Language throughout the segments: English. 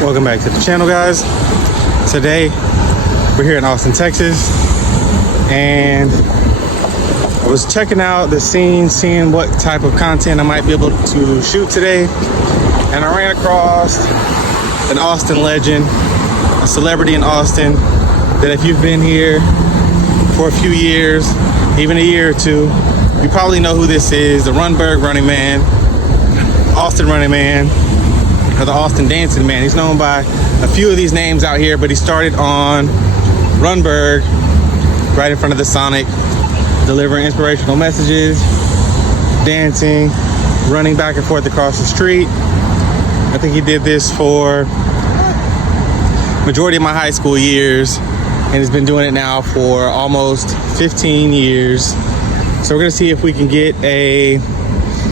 Welcome back to the channel, guys. Today we're here in Austin, Texas, and I was checking out the scene, seeing what type of content I might be able to shoot today, and I ran across an Austin legend, a celebrity in Austin that if you've been here for a few years, even a year or two, you probably know who this is. The Rundberg Running Man, Austin Running Man, or the Austin Dancing Man. He's known by a few of these names out here, but he started on Rundberg right in front of the Sonic, delivering inspirational messages, dancing, running back and forth across the street. I think he did this for majority of my high school years, and he's been doing it now for almost 15 years. So we're gonna see if we can get a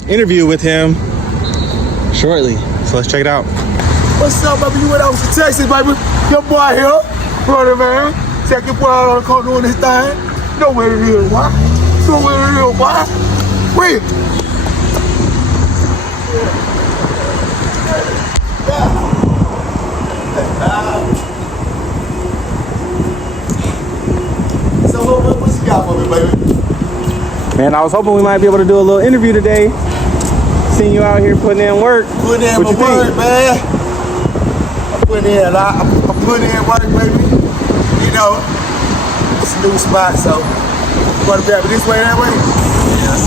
interview with him shortly. So let's check it out. What's up, baby? You went out to Texas, baby. Your boy here, brother man. Check your boy out on the corner doing this thing. You know where it is, boy. You know where it is, boy. Wait. So what you got for me, baby? Man, I was hoping we might be able to do a little interview today. Seeing you out here putting in work. Putting in my work, man. I'm putting in a lot. I'm putting in work, baby. You know, it's a new spot, so you want to grab it this way, that way? Yes.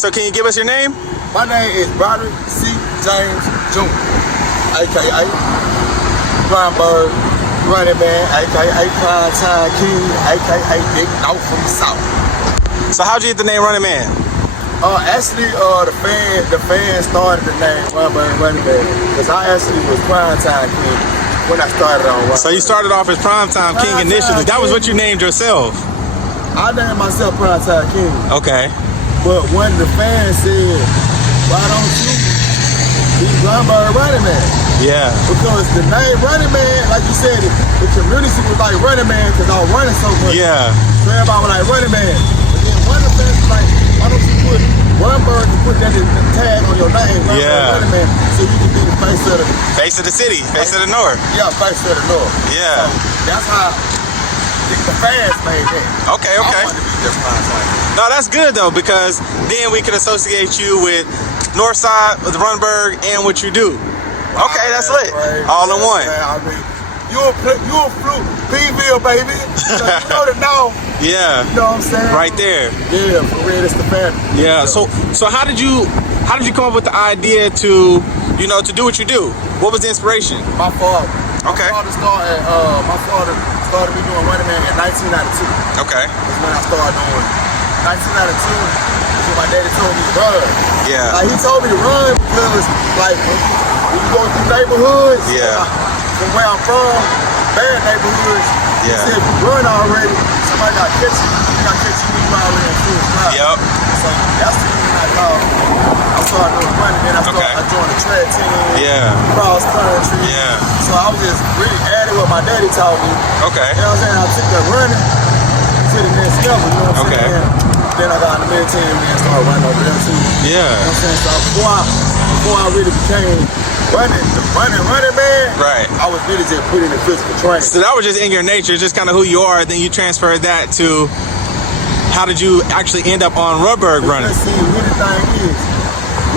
So can you give us your name? My name is Broderick James Jr., a.k.a. Rundberg Running Man, a.k.a. Primetime King, a.k.a. Big Dog from the South. So how'd you get the name Running Man? Actually, the fans started the name Rundberg Running Man, because I actually was Primetime King when I started on Rundberg. So you started off as Primetime King initially. That was what you named yourself? I named myself Primetime King. Okay. But when the fans said, why don't you be Rundberg Running Man? Yeah. Because the name Running Man, like you said, the community was like Running Man because I was running so much. Yeah. So everybody was like Running Man. But then one of the fans was like, why don't you put Rundberg and put that tag on your name, Rundberg Running Man, so you can be the face of the city, face of the north. Yeah, face of the north. Yeah. So that's how the fans made that. Okay. I wanted to be just No, that's good though, because then we can associate you with Northside, with Rundberg, and what you do. Okay, that's lit. Right. All in one. I mean, you a fluke, P-Ville, baby. So you know the north. Yeah. You know what I'm saying? Right there. Yeah, for real, it's the family. Yeah. So how did you come up with the idea to do what you do? What was the inspiration? My father. Okay. My father started me doing Running Man in 1992. Okay. That's when I started doing 1992. So my daddy told me to run. Yeah. Like he told me to run because like when you go through neighborhoods, from where I'm from, bad neighborhoods, he said if you run already, somebody got catch you. You got catch you when you already in full time. Yep. So that's the reason I started doing running. Then I joined the track team, cross country. Yeah. So I was just really adding what my daddy taught me. Okay. You know what I'm saying? I took that running to the next level, you know what I'm saying? Then I got in the military and started running over there too. Yeah. You know what I'm saying? So before I really became running man. Right. I was really just put in the physical training. So that was just in your nature, just kind of who you are. Then you transferred that to how did you actually end up on Rundberg running? See, what the thing is,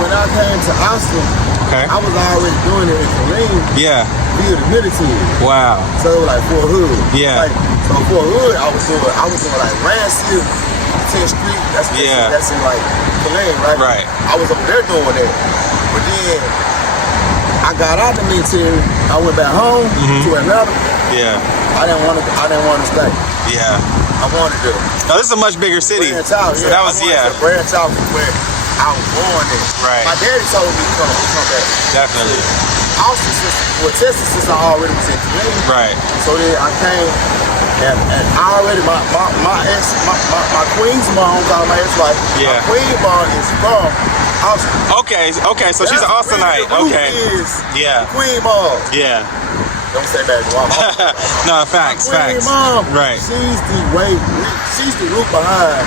when I came to Austin, I was already doing it in Marine. Yeah. Via the military. Wow. So like for a hood. Yeah. Like, so for a hood, I was doing like Rancid, 10th Street. That's in like Tulane, right? Right. I was over there doing that. But then I got out the military. I went back home to Atlanta. Yeah. I didn't want to stay. Yeah. I wanted to. Now this is a much bigger city. Branch out. So that was branch out from where I was born in. Right. My daddy told me to come back. Definitely. Austin, Texas, since I already was in Tulane. Right. So then I came, and I already my queen's mom, my ex-wife. Yeah. My queen mom is from Austin. Okay. So she's an Austinite. Okay. Yeah. Queen mom. Yeah. Don't say bad mom. No, facts. Mom. Right. She's the root behind.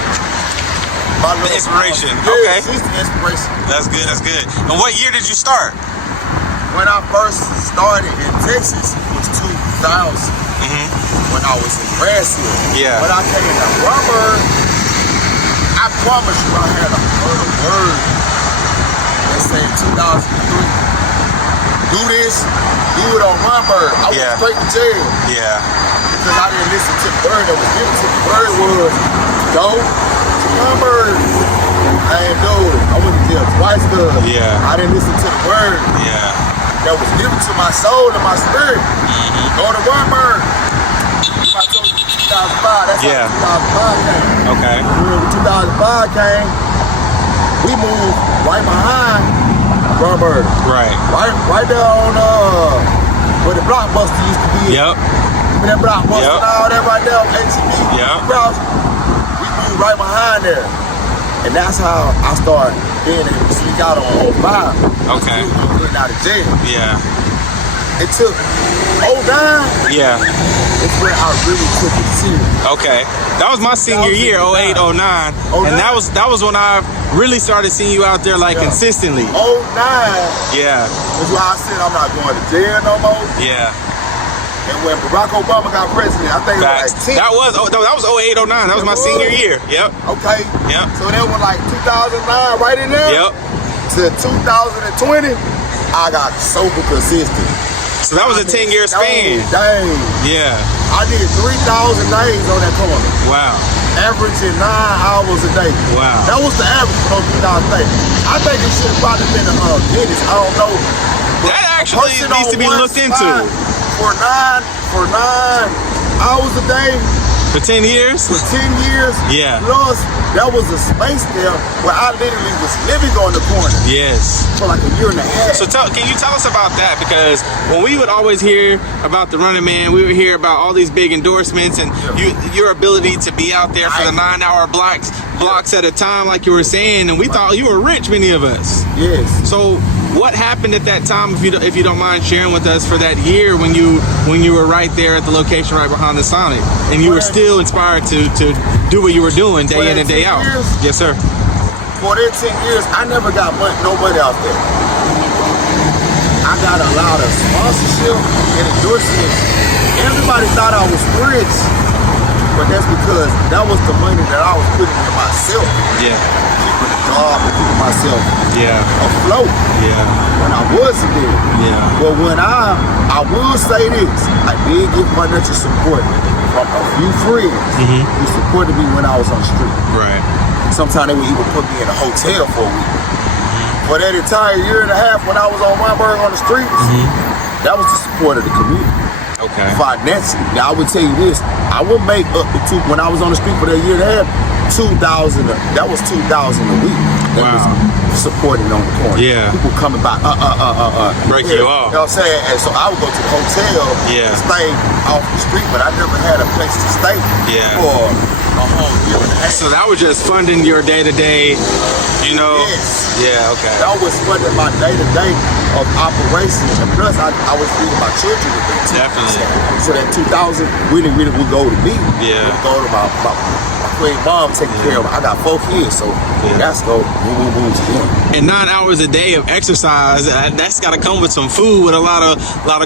The inspiration. Yeah, okay. She's the inspiration. That's good. And what year did you start? When I first started in Texas, it was 2000. When I was in Brazil. Yeah. When I came to Rundberg, I promise you I had a word. They say 2003. Do this, do it on Rundberg. I went straight to jail. Yeah. Because I didn't listen to the word that was given to me. The word was, go to Rundberg. I ain't do it. I went to jail twice because I didn't listen to the word. Yeah. That was given to my soul and my spirit. Go to Rundberg. I told you 2005, that's how 2005 came. Okay. When 2005 came, we moved right behind Broderick. Right there on where the Blockbuster used to be. Yep. Remember that Blockbuster and all that right there on ATV? Yep. We moved right behind there. And that's how I started being able to sneak out on 05. Okay. Getting out of jail. Yeah. It took 09. Yeah. It's where I really took it serious. Okay. That was my senior year, 08, 09. And that was when I really started seeing you out there like consistently. 09. Yeah. That's why I said I'm not going to jail no more. Yeah. And when Barack Obama got president, I think it was like 10. That was 08, 09. That was my senior year. Yep. Okay. Yep. So that was like 2009 right in there. Yep. To 2020, I got sober consistent. So that was a 10-year span. Dang. Yeah. I did 3,000 days on that corner. Wow. Averaging 9 hours a day. Wow. That was the average for those 3,000 days. I think it should have probably been a Guinness. I don't know. But that actually needs to be looked into. For 9 hours a day. For 10 years? For 10 years. Yeah. Plus, that was a space there where I literally was living on the corner. Yes. For like a year and a half. So can you tell us about that? Because when we would always hear about the Running Man, we would hear about all these big endorsements and your ability to be out there for the 9-hour blocks at a time, like you were saying, and we thought you were rich, many of us. Yes. So what happened at that time, if you don't mind sharing with us, for that year when you were right there at the location right behind the Sonic, and you were still inspired to do what you were doing day in and day out? Yes, sir. For that 10 years, I never got nobody out there. I got a lot of sponsorship and endorsements. Everybody thought I was rich, but that's because that was the money that I was putting in myself. Yeah. Keeping a job and keeping myself afloat. Yeah. When I wasn't there. Yeah. But when I will say this, I did get financial support from a few friends who supported me when I was on the street. Right. Sometimes they would even put me in a hotel for a week. For that entire year and a half when I was on Rundberg on the streets, that was the support of the community. Okay. Financially. Now I would tell you this, I would make up to when I was on the street for that year and a half, $2,000. That was $2,000 a week. That was supporting on the corner. Yeah. People coming by, break you off. You know what I'm saying? And so I would go to the hotel and stay off the street, but I never had a place to stay for a whole year and a half. So that was just funding your day-to-day, you know? Yes. Yeah, okay. That was funding my day-to-day of operations, and plus I was feeding my children with it. Definitely. So that 2,000 really would go to me. Yeah. It would go to my Queen mom taking care of me. I got 4 kids, so that's go boom, boom, boom to them. And 9 hours a day of exercise, that's got to come with some food, with a lot of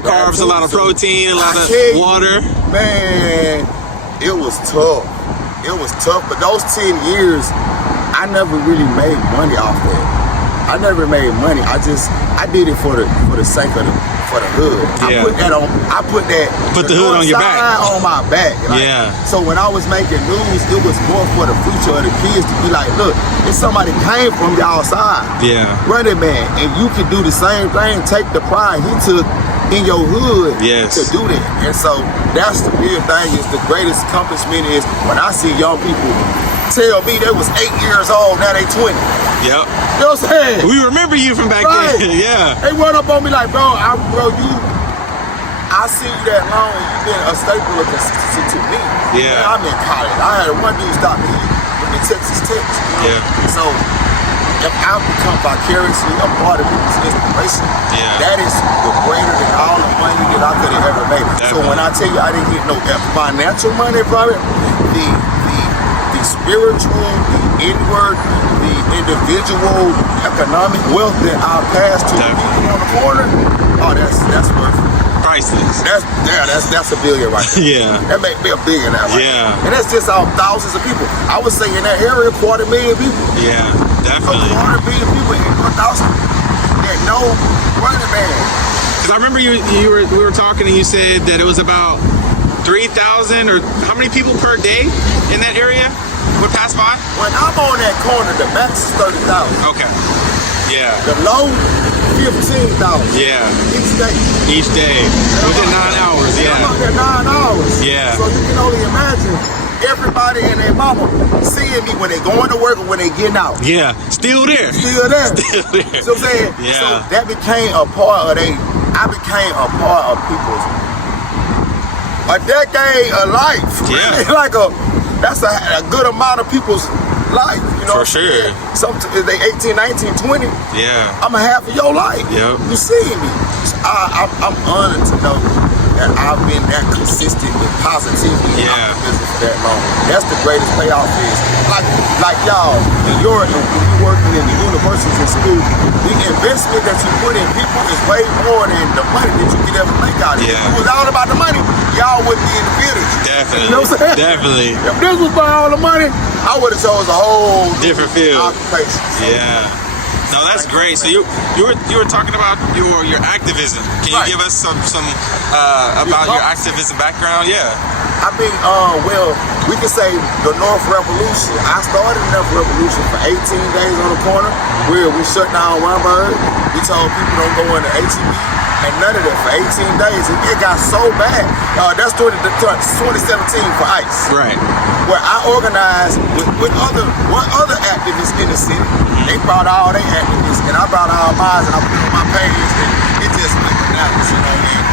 carbs, a lot of protein, a lot of water. Man, it was tough. It was tough, but those 10 years, I never really made money off that. I never made money. I did it for the sake of for the hood. Yeah. I put the hood on your back. On my back. Like, so when I was making news, it was more for the future of the kids to be like, look, if somebody came from y'all side, Running Man, and you can do the same thing, take the pride he took in your hood to do that. And so that's the real thing. Is the greatest accomplishment is when I see young people tell me they was 8 years old, now they 20. Yep. You know what I'm saying? We remember you from back then. They run up on me like, bro, I see you that long and you've been a staple of consistency to me. Yeah. Man, I'm in college. I had one dude stop me with the Texas Tech. So if I become vicariously a part of people's inspiration, that is the greater than all the money that I could have ever made. Definitely. So when I tell you I didn't get no financial money from it, the spiritual, the inward, the individual, economic wealth that I passed to the people on the corner, that's worth it. Priceless. That's a billion right there. That make me a billionaire right there. And that's just out thousands of people. I would say in that area, 250,000 people. Yeah, definitely. 250,000 people and 1,000 that know Running Man. Because I remember we were talking and you said that it was about 3,000 or how many people per day in that area would pass by? When I'm on that corner, the max is 30,000. Okay. Yeah. The low, 15,000. Yeah. Each day. Each day. Within 9 hours. I'm out there 9 hours. Yeah. So you can only imagine everybody and their mama seeing me when they going to work or when they getting out. Yeah. Still there. Still there. Still there. So I'm saying. Yeah. So that became a part of I became a part of people's a decade of life. Yeah. Like that's a good amount of people's life, you know. For sure. Some they 18, 19, 20. Yeah. I'm a half of your life. Yep. You see me. So I'm honored to know that I've been that consistent with positivity and optimism for that long. That's the greatest payoff is. Like y'all, when you're working in the universities and school, the investment that you put in people is way more than the money that you could ever make out of it. If it was all about the money, y'all wouldn't be in the business. Definitely. You know what I'm saying? Definitely. If this was for all the money, I would have chose a whole different field. Occupation. Yeah. No, that's great. So you were talking about your activism. Can you give us some about your activism background? Yeah. I mean, well, we can say the North Revolution. I started the North Revolution for 18 days on the corner where we shut down Rundberg. We told people don't go into HEB and none of that for 18 days. It got so bad. That's 2017 for ICE. Right. Where I organized with other activists in the city. They brought all their activists and I brought all mine and I put it on my page and it just went bananas, you know. And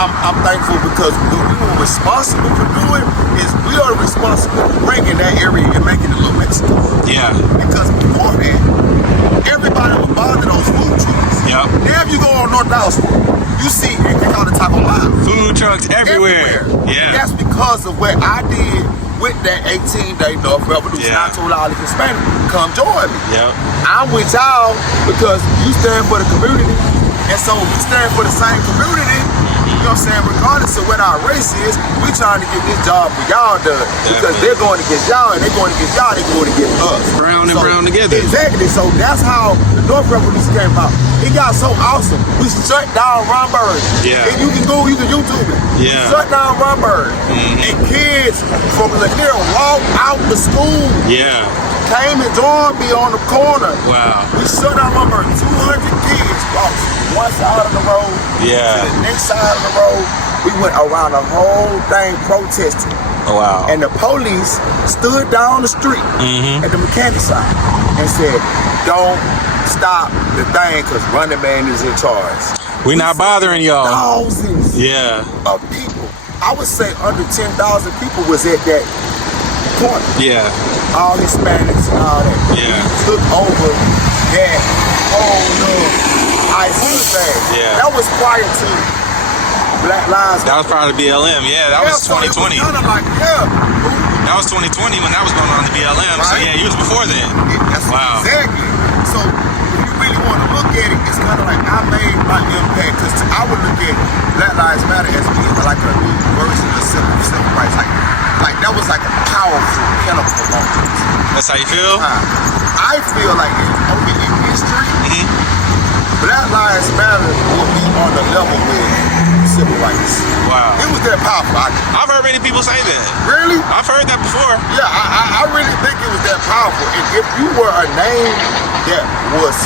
I'm thankful because what we were responsible for doing is we are responsible for bringing that area and making it look Mexico. Yeah. Because before that, everybody would bother those food trucks. Yep. Now if you go on North Dallasville, you see they call it Taco Line. Food trucks everywhere. Yeah. And that's because of what I did with that 18-day North Revolution. I told all the Hispanics, come join me. Yep. I'm with y'all because you stand for the community. And so we stand for the same community. You know what I'm saying? Regardless of what our race is, we trying to get this job for y'all done. Because they're going to get y'all, and they're going to get y'all, they're going to get us. Brown and brown together. Exactly. So that's how the North Revolution came about. It got so awesome. We shut down Rundberg. Yeah. And you can go, you can YouTube it. Yeah. Shut down Rundberg. And kids from Lanier walked out to school. Yeah. Came and joined me on the corner. Wow. We shut down Rundberg. 200 kids walked one side of the road to the next side of the road. We went around the whole thing protesting. Oh, wow. And the police stood down the street at the mechanic side and said, don't stop the thing because Running Man is in charge. We're not bothering y'all. Thousands of people. I would say under 10,000 people was at that corner. Yeah. All Hispanics and all that. Yeah. We took over that whole ICE thing. Yeah. That was prior to Black Lives Matter. That was prior to BLM. Yeah, that was 2020. That That was 2020 when that was going on the BLM. Right? So yeah, you was before then. That's wow. Exactly. So if you really want to look at it, it's kind of like I made my impact, because I would look at Black Lives Matter as being like a new version of civil rights. Like that was like a powerful, pinnacle moment. That's how you feel? I feel like in history, Black Lives Matter will be on the level with civil rights. Wow. It was that powerful. I've heard many people say that. Really? I've heard that before. Yeah, I really think it was that powerful. And if you were a name that was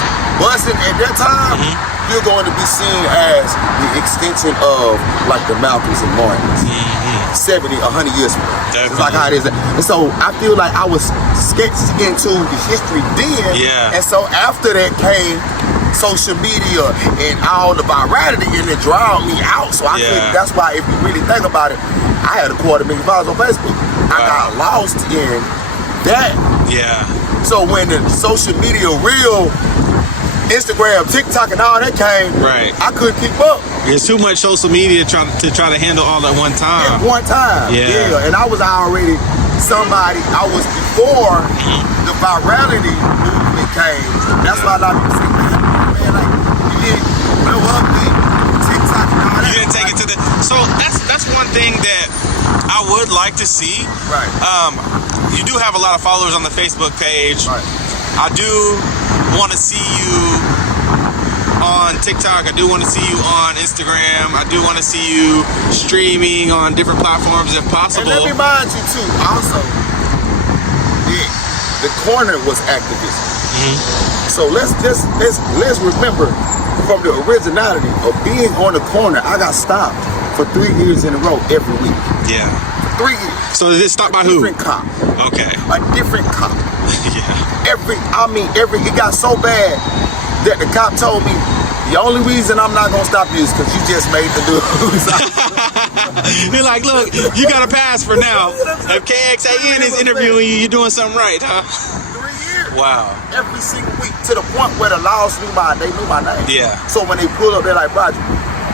buzzing at that time, you're going to be seen as the extension of like the Malcolms and Martins. 70, 100 years from now. It's like how it is. And so I feel like I was sketched into the history then. Yeah. And so after that came social media and all the virality, and it drawed me out. So I think that's why, if you really think about it, I had 250,000 followers on Facebook. I got lost in that. Yeah. So when the social media, real Instagram, TikTok, and all that came, I couldn't keep up. There's too much social media to try to handle all at one time. At one time. Yeah. And I was already somebody. I was before the virality movement came. That's why a lot of people say, man, like, you didn't blow up with TikTok and all that. You didn't take it to the... So that's one thing that I would like to see. Right. You do have a lot of followers on the Facebook page. Right. I do want to see you on TikTok. I do want to see you on Instagram. I do want to see you streaming on different platforms if possible. And let me remind you too, also, the corner was activism. So let's remember, from the originality of being on the corner, I got stopped for 3 years in a row every week. Yeah. 3 years. So is it stopped by who? Different cop. Okay. A different cop. Yeah. It got so bad that the cop told me, the only reason I'm not gonna stop you is because you just made the news. You're like, look, you got a pass for now. If KXAN is interviewing you, you're doing something right, huh? 3 years. Wow. Every single week, to the point where the laws knew my name. Yeah. So when they pull up, they're like, Roger,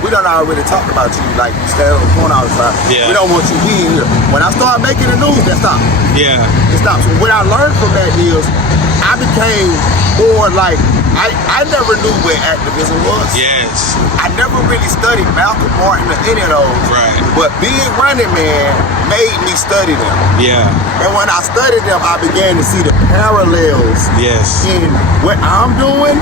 we done already talked about you. Like, you stand on the corner all the time. Yeah. We don't want you being here. When I started making the news, that stopped. Yeah. It stopped. So what I learned from that is, I became more like, I never knew where activism was. Yes. I never really studied Malcolm, Martin, or any of those. Right. But being Running Man made me study them. Yeah. And when I studied them, I began to see the parallels in what I'm doing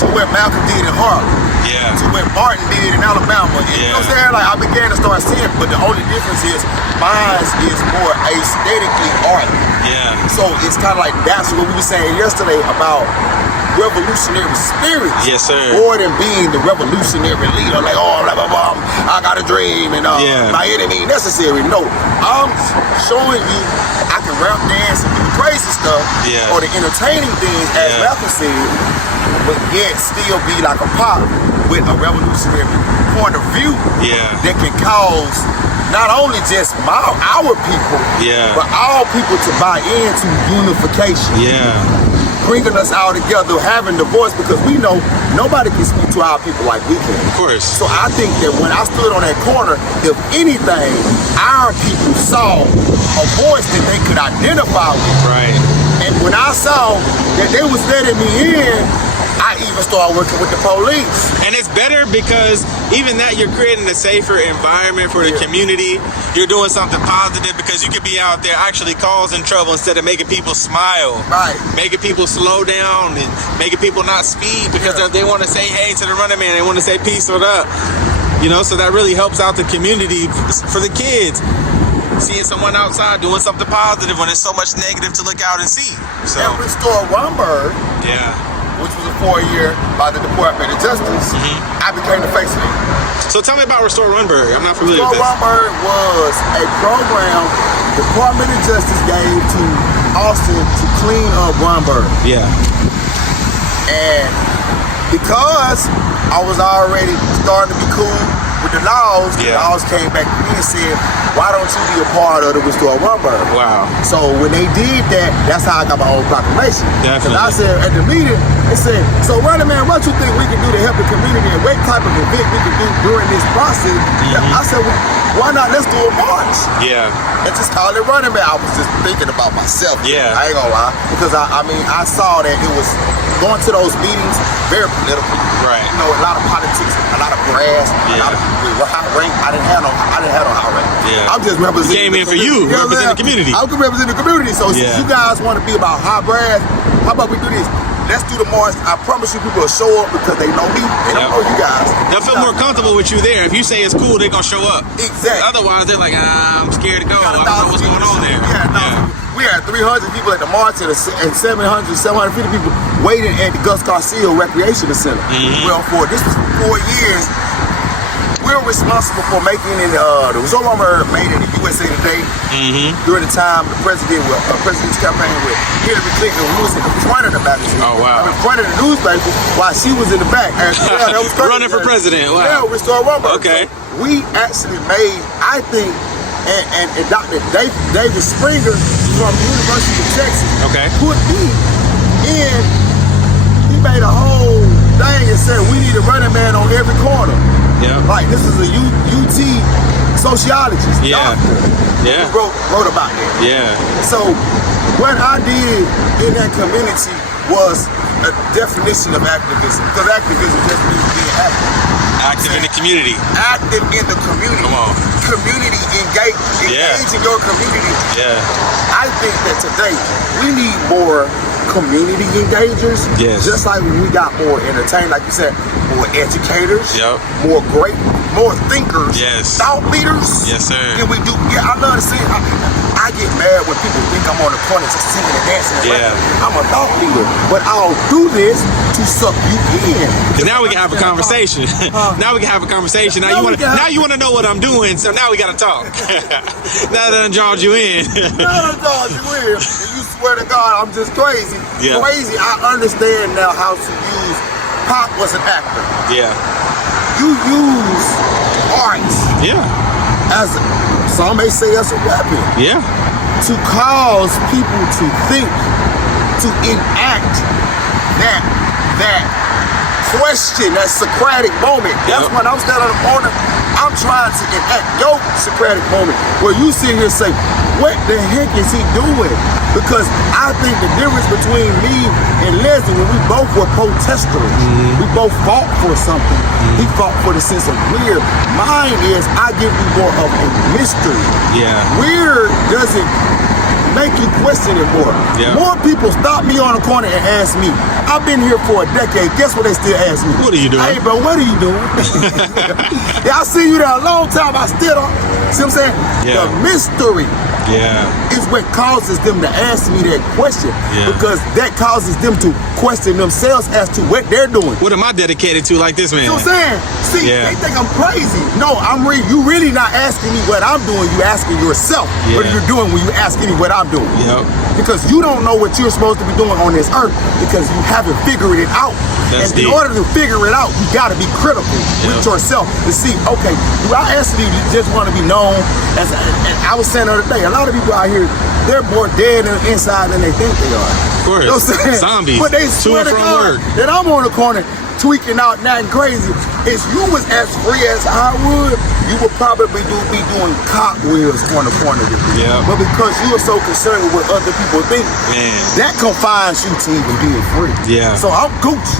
to what Malcolm did in Harlem. Yeah. To what Martin did in Alabama. And you know what I'm saying? Like, I began to start seeing it, but the only difference is mine is more aesthetically art. Yeah. So it's kind of like, that's what we were saying yesterday about revolutionary spirit. Yes, sir. More than being the revolutionary leader, like, oh, blah, blah, blah, I got a dream, and by any means necessary. No, I'm showing you I can rap, dance, and do the crazy stuff, or the entertaining things, as Malcolm said, but yet still be like a pop with a revolutionary point of view that can cause not only just our people, but all people to buy into unification. Bringing us all together, having the voice, because we know nobody can speak to our people like we can. Of course. So I think that when I stood on that corner, if anything, our people saw a voice that they could identify with. Right. And when I saw that they was letting me in, I even started working with the police. And it's better because even that, you're creating a safer environment for the community. You're doing something positive because you could be out there actually causing trouble instead of making people smile. Right. Making people slow down and making people not speed because they want to say hey to the Running Man. They want to say peace or up. You know, so that really helps out the community for the kids. Seeing someone outside doing something positive when there's so much negative to look out and see. So. And restore Rundberg. Which was a 4-year by the Department of Justice, I became the face of it. So tell me about Restore Rundberg. I'm not familiar with this. Restore Rundberg was a program the Department of Justice gave to Austin to clean up Rundberg. Yeah. And because I was already starting to be cool with the laws, the laws came back to me and said, why don't you be a part of the Restore Rundberg? Wow. So when they did that, that's how I got my own proclamation. Definitely. Because I said at the meeting, they said, so Running Man, what you think we can do to help the community and what type of event we can do during this process? I said, well, why not? Let's do a march. Yeah. And just call it Running Man. I was just thinking about myself. Yeah. I ain't gonna lie. Because I mean, I saw that it was going to those meetings, very political. Right. You know, a lot of politics, a lot of brass, a lot of people with high rank. I didn't have no high rank. Yeah. I'm just representing. You came in for you, represent the community. I can represent the community. So since you guys want to be about high brass, how about we do this? Let's do the march. I promise you people will show up because they know me. They don't know you guys. They'll feel more comfortable with you there. If you say it's cool, they're going to show up. Exactly. Otherwise, they're like, I'm scared to go. I don't know what's going on there. We had 300 people at the march and 750 people waiting at the Gus Garcia Recreation Center. Well, this was for 4 years. We're responsible for making it. The Resort Lamar made it in USA Today during the time the president's campaign with Hillary Clinton. We was in the front of the magazine. Oh wow! In front of the newspaper while she was in the back. And, that was crazy. Running for president. Wow. Yeah, Restore Rundberg. Okay. So we actually made, I think, and Dr. David Springer from the University of Texas put me in. He made a whole thing and said we need a Running Man on every corner. Yeah. Like this is a UT sociologist. Doctor, who wrote about that. Yeah. So what I did in that community was a definition of activism. Because activism just means being active. Active in the community. Active in the community. Come on. Community engage in your community. Yeah. I think that today we need more community engagers. Yes. Just like we got more entertainers, like you said, more educators. Yep. More thinkers. Yes. Thought leaders. Yes, sir. And we do. Yeah, I love to see. I get mad when people think I'm on the corner just singing and dancing. Yeah. I'm a thought leader, but I'll do this to suck you in. Because now we can have a conversation. Now we can have a conversation. Now you want to know what I'm doing. So now we got to talk. Now that I done drawed you in. Now that I drawed you in, and you swear to God, I'm just crazy. Yeah. Crazy. I understand now how to use. Pop was an actor. Yeah. You use art. Yeah. As some may say as a weapon. Yeah. To cause people to think, to enact that question, that Socratic moment. That's when I'm standing on the corner. I'm trying to enact your Socratic moment where you sit here and say, what the heck is he doing? Because I think the difference between me and Leslie, when we both were protesters, we both fought for something. He fought for the sense of weird. Mine is I give you more of a mystery. Yeah. Weird doesn't make you question it more. Yeah. More people stop me on the corner and ask me, I've been here for a decade. Guess what they still ask me? What are you doing? Hey, bro, what are you doing? Yeah, I see you there a long time. I still don't. See what I'm saying? Yeah. The mystery is what causes them to ask me that question. Yeah. Because that causes them to question themselves as to what they're doing. What am I dedicated to like this man? You know what I'm saying? See, they think I'm crazy. No, you really not asking me what I'm doing. You asking yourself what you're doing when you asking me what I'm doing. Yep. Because you don't know what you're supposed to be doing on this earth because you haven't figured it out. That's and in order to figure it out, you got to be critical with yourself to see, okay, do I actually just want to be known as, and I was saying the other day, a lot of people out here, they're more dead inside than they think they are. Of course. You know what I'm saying? Zombies. But they swear to God that I'm on the corner tweaking out and acting crazy. If you was as free as I would, you would probably be doing cartwheels on the corner. Yeah. But because you are so concerned with what other people think, that confines you to even being free. Yeah. So I'm Gucci.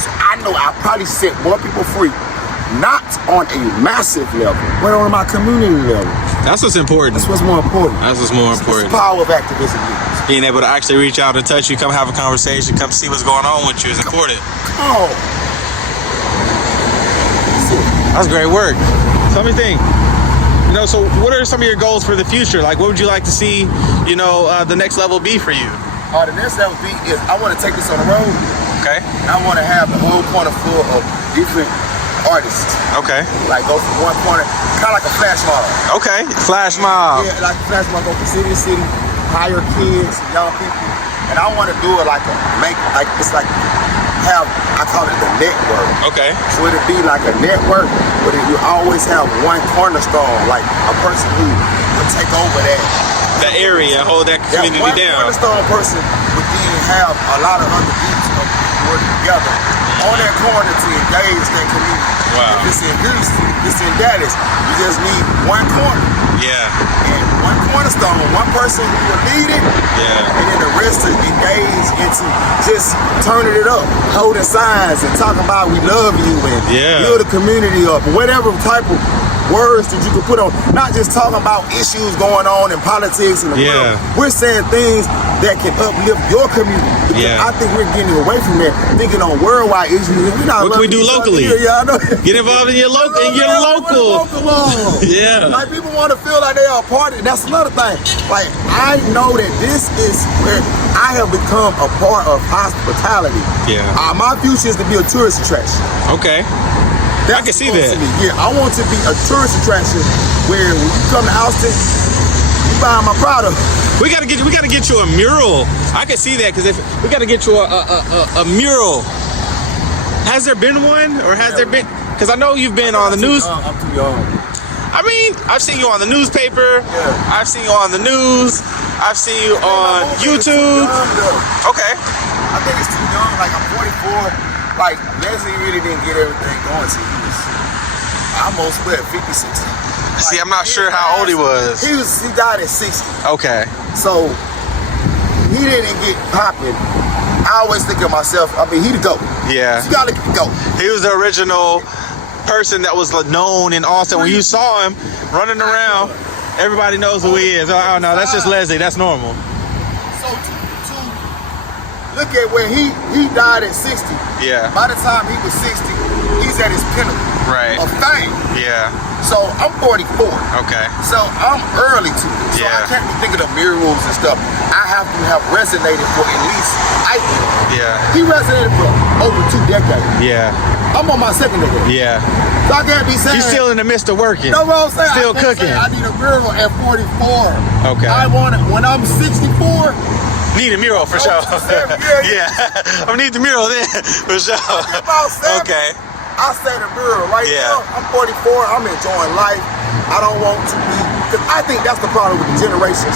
So I know I probably set more people free. Not on a massive level, but on my community level. That's what's important. That's what's more important. That's what's more important. That's the power of activism. Being able to actually reach out and touch you, come have a conversation, come see what's going on with you is important. Oh. That's great work. So let me think. You know, so what are some of your goals for the future? Like, what would you like to see, you know, the next level be for you? The next level is I want to take this on the road. Okay. I want to have the whole corner full of different artists. Okay. Like go from one corner, kind of like a flash mob. Okay, flash mob. Yeah, like a flash mob, go from city to city, hire kids, young people, and I want to do it like it's like have, I call it the network. Okay. So it'll be like a network, but you always have one cornerstone, like a person who would take over that area, hold that community one down. cornerstone person would then have a lot of other groups of people working together on that corner to engage that community. Wow. If it's in Houston, if it's in Dallas, you just need one corner. Yeah. And one cornerstone, one person who will lead it, Yeah. and then the rest to engage into just turning it up, holding signs and talking about we love you and build a community up, whatever type of words that you can put on, not just talking about issues going on in politics and the world. We're saying things that can uplift your community. Because I think we're getting away from that, thinking on worldwide issues. We're not. What can we do locally? Yeah, I know. Get involved in your local. Yeah. Like people want to feel like they are a part of it. That's another thing. Like I know that this is where I have become a part of hospitality. Yeah. My future is to be a tourist attraction. Okay. I can see that. Yeah, I want to be a tourist attraction where when you come to Austin, you buy my product. We gotta get you a mural. I can see that because if we gotta get you a mural. Has there been one, or has there been? Because I know you've been on the news. I'm too young. I mean, I've seen you on the newspaper. Yeah. I've seen you on the news. I've seen you on YouTube. Okay. I think it's too young. Like I'm 44. Like Leslie really didn't get everything going. See, he was almost 50, 60. See, I'm not sure how old he was. He died at 60. Okay. So he didn't get popping. I always think of myself, I mean, he the GOAT. Yeah. You gotta go. He was the original person that was known in Austin. When you saw him running around, everybody knows who he is. Oh no, that's just Leslie. That's normal. So to look at where he died at 60. Yeah. By the time he was 60, he's at his pinnacle of fame. Yeah. So I'm 44. Okay. So I'm early to it. So I can't be thinking of murals and stuff. I have to have resonated for at least, he resonated for over 2 decades. Yeah. I'm on my 2nd decade. Yeah. So I can't be saying. You're still in the midst of working. No, what I'm saying. Still cooking. I need a mural at 44. Okay. I want it when I'm 64. Need a mural for sure. Yeah. I need the mural then for sure. Okay. I say the mural right now. I'm 44. I'm enjoying life. I don't want to be, because I think that's the problem with the generations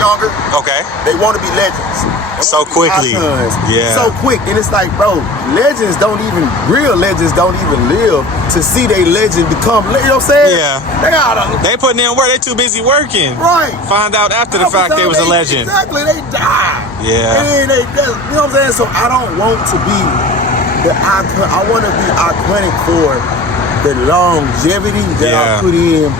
younger. Okay. They want to be legends. So quickly. Yeah. So quick. And it's like, bro, legends don't even, real legends don't even live to see they legend become, you know what I'm saying? Yeah. They putting in work. They too busy working. Right. Find out after the fact they was a legend. Exactly. They die. Yeah. And you know what I'm saying? So I don't want to be the icon. I want to be iconic for the longevity that I put in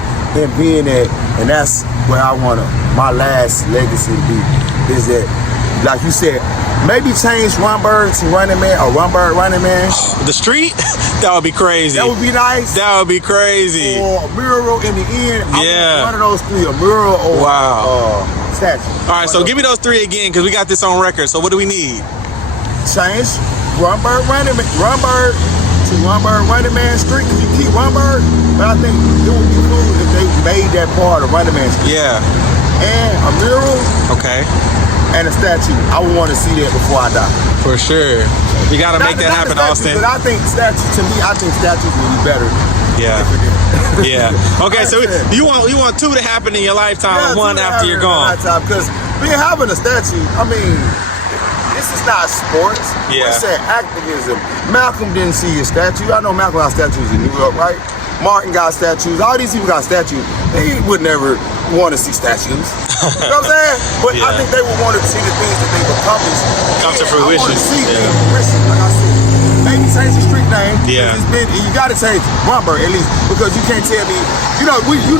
being that, and that's where I want my last legacy to be. Is that, like you said, maybe change Rundberg to Running Man or Rundberg Running Man. The street? That would be crazy. That would be nice. That would be crazy. Or a mural in the end. Yeah. One of those 3, a mural or statue. All right, so give me those 3 again, because we got this on record. So what do we need? Change Rundberg Running Man, Rundberg to Rundberg Running Man Street, because you keep Rundberg, but I think it would be cool if they made that part of Running Man Street. Yeah. And a mural. Okay. And a statue. I would want to see that before I die. For sure. You got to make that happen, Austin. But I think statues, to me, I think statues would be better. Yeah. Yeah. Okay, so you want 2 to happen in your lifetime and 1 after you're gone. Because being having a statue, I mean, this is not sports. Yeah. It's activism. Malcolm didn't see his statue. I know Malcolm got statues in New York, right? Martin got statues. All these people got statues. They would never want to see statues. You know what I'm saying? But I think they would want to see the things that they've accomplished come to fruition. I want to see fruition, like I said. Maybe change the street name. Yeah. You got to change Rundberg at least, because you can't tell me. You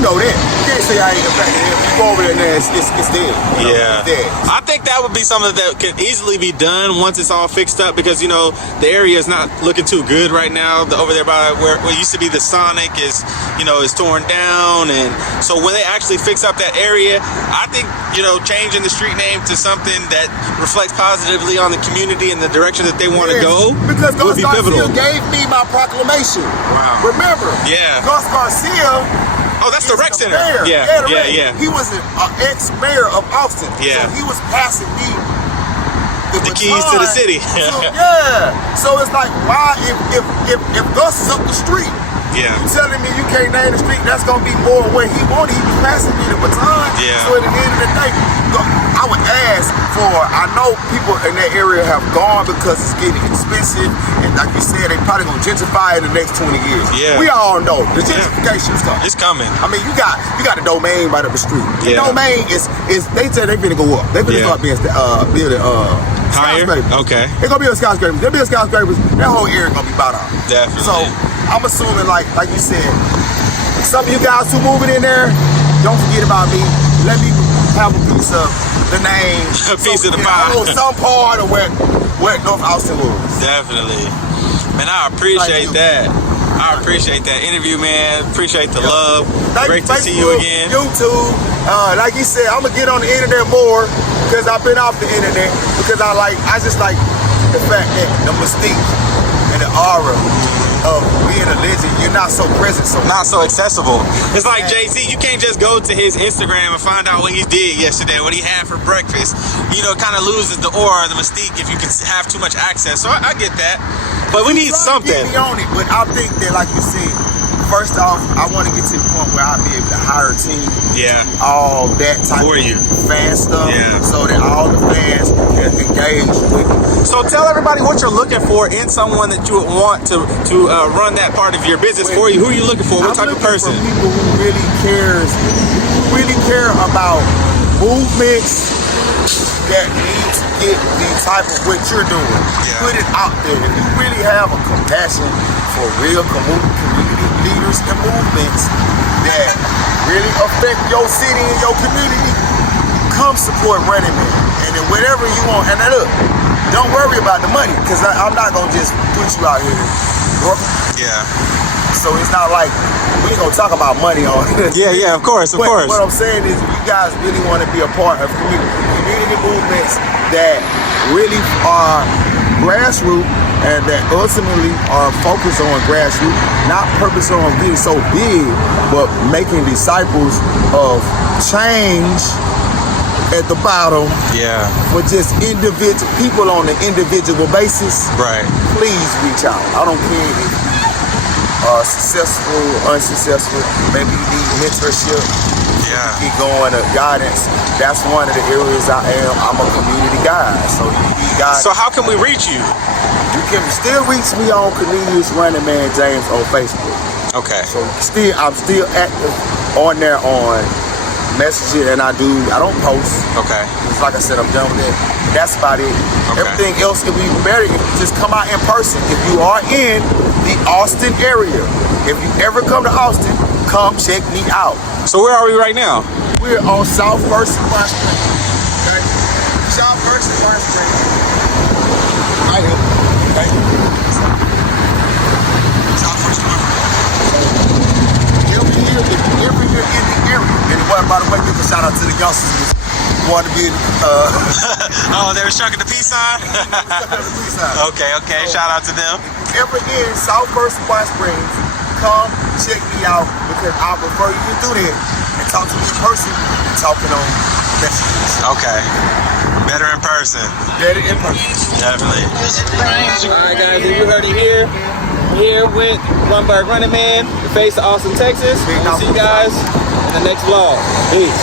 know that. You can't say I ain't affected him. You go over there and it's dead. Yeah. It's dead. I think that would be something that could easily be done once it's all fixed up, because the area is not looking too good right now. Over there by where it used to be the Sonic is torn down, and so when they actually fix up that area, I think changing the street name to something that reflects positively on the community and the direction that they want to go would be pivotal. Garcia gave me my proclamation. Wow. Remember? Yeah. Gus Garcia. Oh, that's the rec center. Mayor. Yeah. He was an ex-mayor of Austin. Yeah. So he was passing me the keys to the city. So it's like, why if Gus is up the street, yeah, you telling me you can't name the street, that's gonna be more what he wanted. He was passing me the baton. Yeah. So at the end of the day, I would ask for, I know people in that area have gone because it's getting expensive, and like you said, they probably gonna gentrify in the next 20 years. Yeah. We all know the gentrification is coming. It's coming. I mean, you got a domain right up the street. The domain is they say they finna go up. They finna start building higher. Okay. They're gonna build skyscrapers. They'll build skyscrapers. That whole area gonna be bought out. Definitely. So I'm assuming, like you said, some of you guys who moving in there, don't forget about me. Let me have a piece of the name, a piece of the pie, some part of where North Austin was. Definitely, man. I appreciate that. I appreciate that interview, man. Appreciate the love. Great to see you again. YouTube. Like you said, I'm gonna get on the internet more because I've been off the internet because I just like the fact that the mystique and the aura of being a legend, you're not so present, not so accessible. It's like Jay-Z, you can't just go to his Instagram and find out what he did yesterday, what he had for breakfast. You know, it kind of loses the aura, the mystique if you can have too much access. So I get that, but we need something. Get me on it, but I think that, like you said, first off, I want to get to the point where I'll be able to hire a team. Yeah. All that type of fan stuff. Yeah. So that all the fans can engage with me. So tell everybody what you're looking for in someone that you would want to run that part of your business for you. Who are you looking for? What type of person? For people who really care about movements that need to get the type of what you're doing. Yeah. Put it out there. If you really have a compassion for real community leaders and movements that really affect your city and your community, come support Running Man. And then whatever you want, and then look, don't worry about the money, because I'm not going to just put you out here. Yeah. So it's not like we ain't going to talk about money on it. Yeah, of course. What I'm saying is, you guys really want to be a part of community movements that really are grassroots and that ultimately are focused on grassroots, not purpose on getting so big, but making disciples of change at the bottom. Yeah. For just individual people on an individual basis. Right. Please reach out. I don't care if you are successful or unsuccessful. Maybe you need mentorship. Yeah. Keep going to guidance. That's one of the areas I am. I'm a community guy. So you need guidance. So how can we reach you? You can still reach me on Cornelius Running Man James on Facebook. Okay. So I'm still active on there on Messenger, and I don't post. Okay. It's like I said, I'm done with that. That's about it. Okay. Everything else, if we better, if you just come out in person. If you are in the Austin area, if you ever come to Austin, come check me out. So where are we right now? We're on South First and First Street. Okay? South First and First Street. Right here. Okay? South First and First Street. Every year in the area. And by the way, give a shout out to the youngsters who want to be oh, they were chucking the peace sign? Okay. Shout out to them. Ever in South First and White Springs, come check me out, because I prefer you to do that and talk to me in person and talking on messages. Okay. Better in person. Definitely. Alright guys, you heard it here. Here with Rundberg Running Man, the face of Austin, Texas. We'll see you guys in the next vlog. Peace.